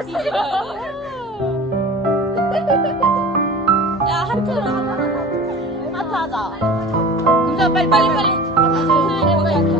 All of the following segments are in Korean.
야 하트로 하자. 하트 하자. 금자 빨리 빨리 빨리. 하트 이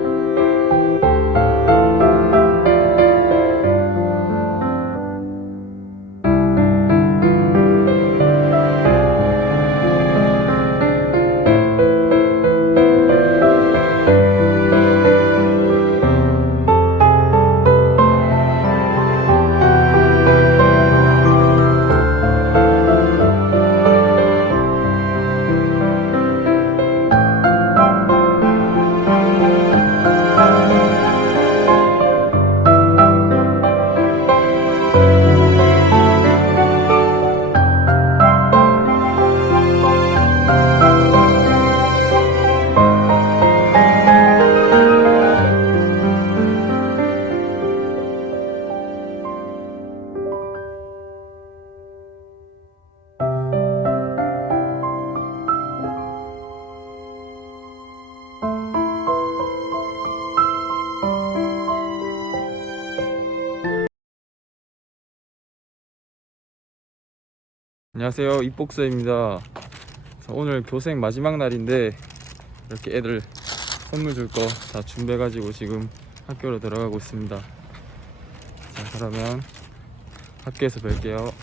안녕하세요. 이복서입니다. 자, 오늘 교생 마지막 날인데 이렇게 애들 선물 줄 거 다 준비해 가지고 지금 학교로 들어가고 있습니다. 자 그러면 학교에서 뵐게요.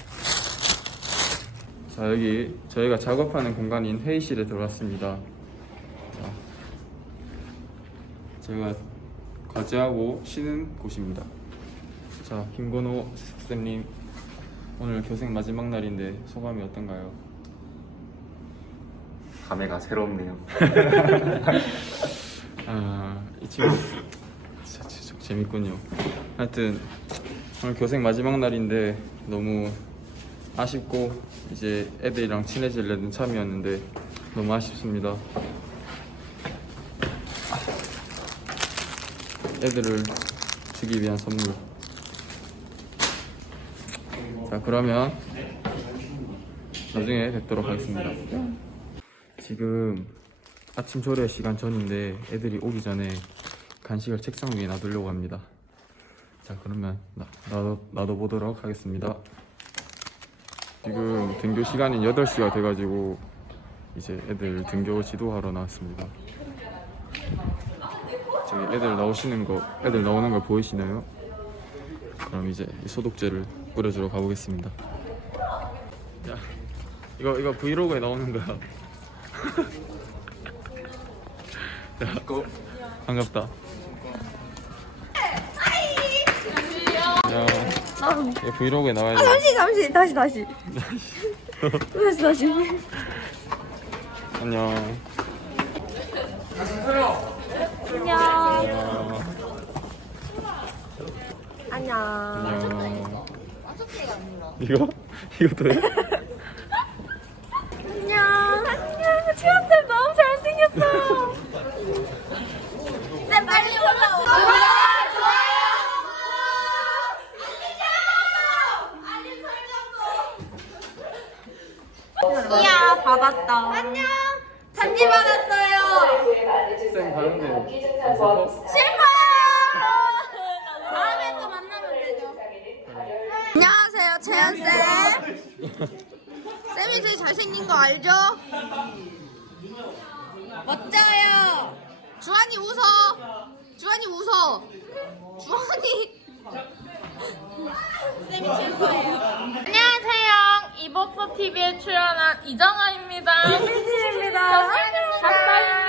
자 여기 저희가 작업하는 공간인 회의실에 들어왔습니다. 자 저희가 과제하고 쉬는 곳입니다. 자 김건호 쌤님 오늘 교생 마지막 날인데 소감이 어떤가요? 감회가 새롭네요. 아, 이 친구 진짜, 진짜 재밌군요. 하여튼 오늘 교생 마지막 날인데 너무 아쉽고 이제 애들이랑 친해지려는 참이었는데 너무 아쉽습니다. 애들을 주기 위한 선물. 자 그러면 나중에 뵙도록 하겠습니다. 지금 아침 조례 시간 전인데 애들이 오기 전에 간식을 책상 위에 놔두려고 합니다. 자 그러면 나, 놔둬, 놔둬보도록 하겠습니다. 지금 등교 시간인 8시가 돼가지고 이제 애들 등교 지도하러 나왔습니다. 저기 애들 나오시는 거, 애들 나오는 거 보이시나요? 그럼 이제 이 소독제를 뿌려주러 가보겠습니다. 야, 이거 이거 브이로그에 나오는 거야. 야, 반갑다. 야, 이거 브이로그에 나와야 돼. 잠시 잠시 다시 다시. 다시 다시. 안녕. 안녕. 안녕. 안녕. 이거 이거 도 해? 안녕. 안녕. 치현쌤 너무 잘생겼어. 쌤 빨리 올라와. 이야 받았다. 안녕. 편지 받았어요. 쌤 가는데. 실패요. 다음에 또 만나면 되죠. 안녕하세요, 채연 쌤. 제일 잘생긴 거 알죠? 멋져요. 주한이 웃어. 주한이 웃어. 주한이. 쌤이 최고예요. 안녕하세요. 이복서 TV에 출연한 이정아입니다. 김민지입니다. 감사합니다.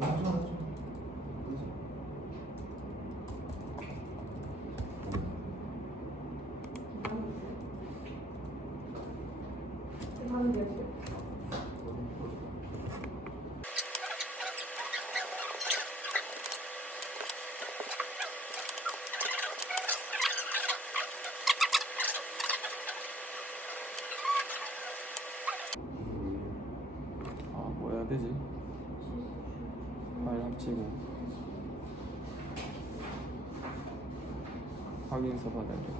가져와. 확인서 받아야 돼.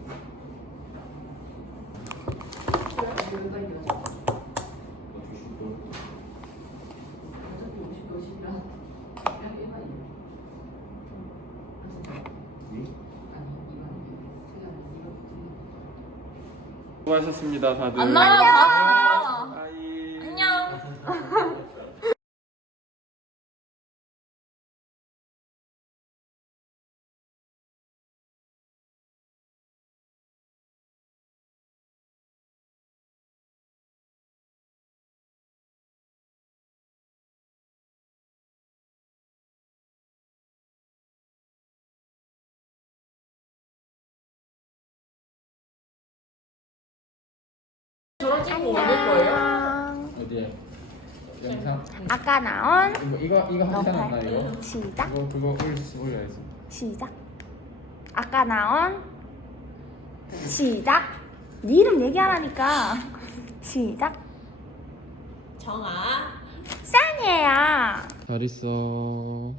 수고하셨습니다 다들. 안녕. 어디에? 영상? 아까 나온 이거 이거 이거 하지 않았나 이거? 시작 이거 그거 수 올려야지. 시작 아까 나온 시작 네 이름 얘기하라니까 시작 정아. 잘 있어.